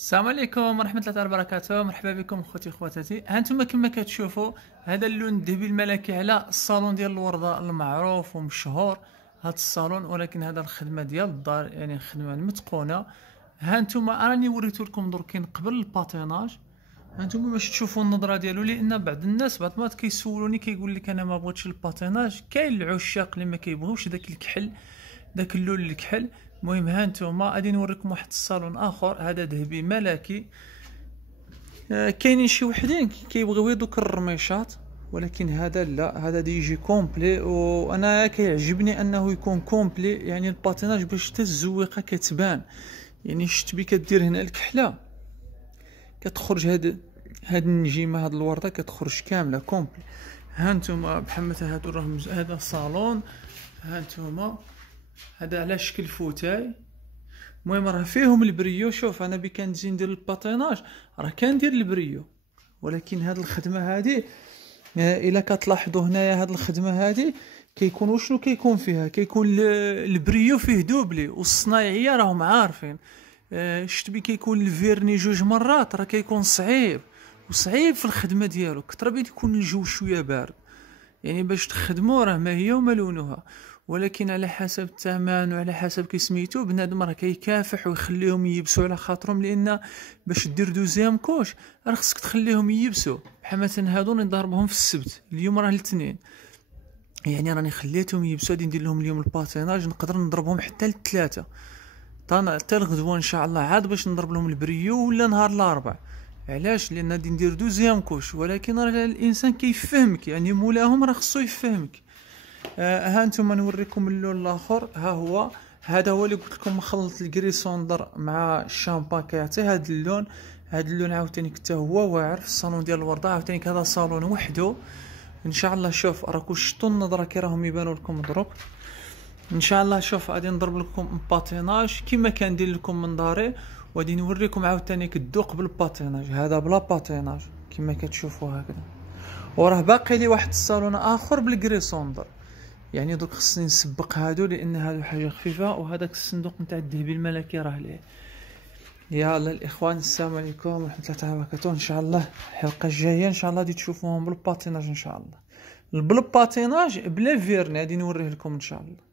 السلام عليكم ورحمة الله تعالى وبركاته. مرحبا بكم خوتي خواتاتي. هانتوما كما كتشوفوا هذا اللون الذهبي الملكي على الصالون ديال الوردة المعروف ومشهور هذا الصالون، ولكن هذا الخدمة ديال الدار يعني خدمة متقونة. هانتوما راني وريتو لكم دركين قبل الباتيناج، هانتوما باش تشوفوا النظرة ديالو، لان بعض الناس بعض المرات كيسولوني كيقول لك انا ما بغيتش الباتيناج. كاين العشاق اللي ما كيبغيوش داك الكحل، داك اللون الكحل. المهم هانتوما غادي نوريكم واحد الصالون اخر، هذا ذهبي ملكي. كاينين شي وحدين كيبغيو دوك الرميشات، ولكن هذا لا، هذا يجي كومبلي. وانا كيعجبني انه يكون كومبلي، يعني الباتيناج باش حتى الزويقه كتبان. يعني شت بي كدير هنا الكحله كتخرج هاد النجيمه، هاد الورده كتخرج كامله كومبلي. هانتوما بحال هادو راهم هذا صالون، هانتوما هذا على شكل فوتاي. المهم راه فيهم البريو. شوف انا كنجي ندير الباتيناج راه كندير البريو، ولكن هاد الخدمه هادي الا كتلاحظوا هنايا هاد الخدمه هادي كيكون شنو كيكون فيها، كيكون البريو فيه دوبلي، والصنايعيه راهم عارفين. شت بي كيكون الفيرني جوج مرات راه كيكون صعيب، وصعيب في الخدمه ديالو. كتر بين يكون الجو شويه بارد، يعني باش تخدموا راه ما هي وما لونها. ولكن على حسب الثمن وعلى حسب كي سميتو بنادم راه كيكافح ويخليهم ييبسوا على خاطرهم، لان باش دير دوزيام كوش راه خصك تخليهم ييبسوا. بحال مثلا هادو نضربهم في السبت، اليوم راه الاثنين، يعني راني خليتهم ييبسوا. غادي ندير لهم اليوم الباتيناج، نقدر نضربهم حتى للثلاثه، حتى الغدوه ان شاء الله، عاد باش نضرب لهم البريو ولا نهار الاربعاء. علاش؟ لان غادي ندير دوزيام كوش. ولكن راه الانسان كيفهمك، يعني مولاهم راه خصو يفهمك. ها انتم نوريكم اللون الاخر. ها هو، هذا هو اللي قلت لكم مخلط الكريسوندر مع الشامبان كيعطي هذا اللون. هذا اللون عاوتاني حتى هو واعر في الصالون ديال الورده. عاوتاني هذا صالون وحده ان شاء الله. شوف راكم شفتوا النظره كي راهم يبانوا لكم دروك ان شاء الله. شوف غادي نضرب لكم باتيناج كما كندير لكم من داري، وغادي نوريكم عاوتاني كدوق بالباتيناج. هذا بلا باتيناج كما كتشوفوا هكذا. وراه باقي لي واحد الصالون اخر بالكريسوندر، يعني دوك خصني نسبق هادو لان هادو حاجه خفيفه، وهذاك الصندوق نتاع الذهبي الملكي راه ليه. يلا الاخوان، السلام عليكم ورحمه الله تعالى وبركاته. ان شاء الله الحلقه الجايه ان شاء الله غادي تشوفوهم بالباتيناج ان شاء الله. بالباتيناج بلا فيرني غادي نوريه لكم ان شاء الله.